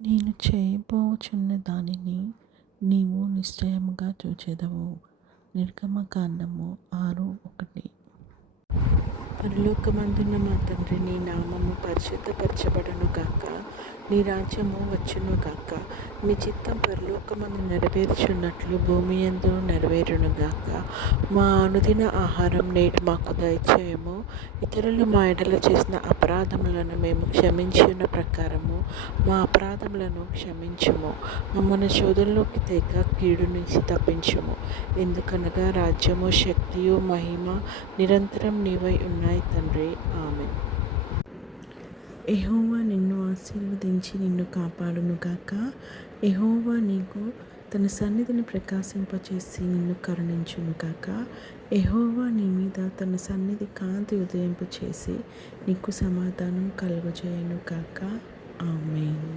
నేను చేయబోచున్న దానిని నీవు నిశ్చయముగా చూచెదవు. నిర్గమకాండము 6:1. పరలోకమందున్న మా తండ్రి, నీ నామము పరిశుద్ధపరచబడును గాక. నీ రాజ్యము వచ్చును గాక. నీ చిత్తం పరలోకమందు నెరవేర్చున్నట్లు భూమి యందు నెరవేరును గాక. మా అనుదిన ఆహారం నేడు మాకు దయచేయము. ఇతరులు మా ఎడల చేసిన అపరాధములను మేము క్షమించిన ప్రకారము మా అపరాధములను క్షమించుము. మమ్మల్ని శోధనలోకి తేక కీడు నుంచి తప్పించుము. ఎందుకనగా రాజ్యము, శక్తియు, మహిమ నిరంతరం నీవై ఉన్నాయి తండ్రి. ఆమేన్. యెహోవా నిన్ను ఆశీర్వదించి నిన్ను కాపాడునుగాక. యెహోవా నీకు తన సన్నిధిని ప్రకాశింపచేసి నిన్ను కరుణించునుగాక. యెహోవా నీ మీద తన సన్నిధి కాంతి ఉదయింపచేసి నీకు సమాధానం కలుగజేయునుగాక. ఆమేన్.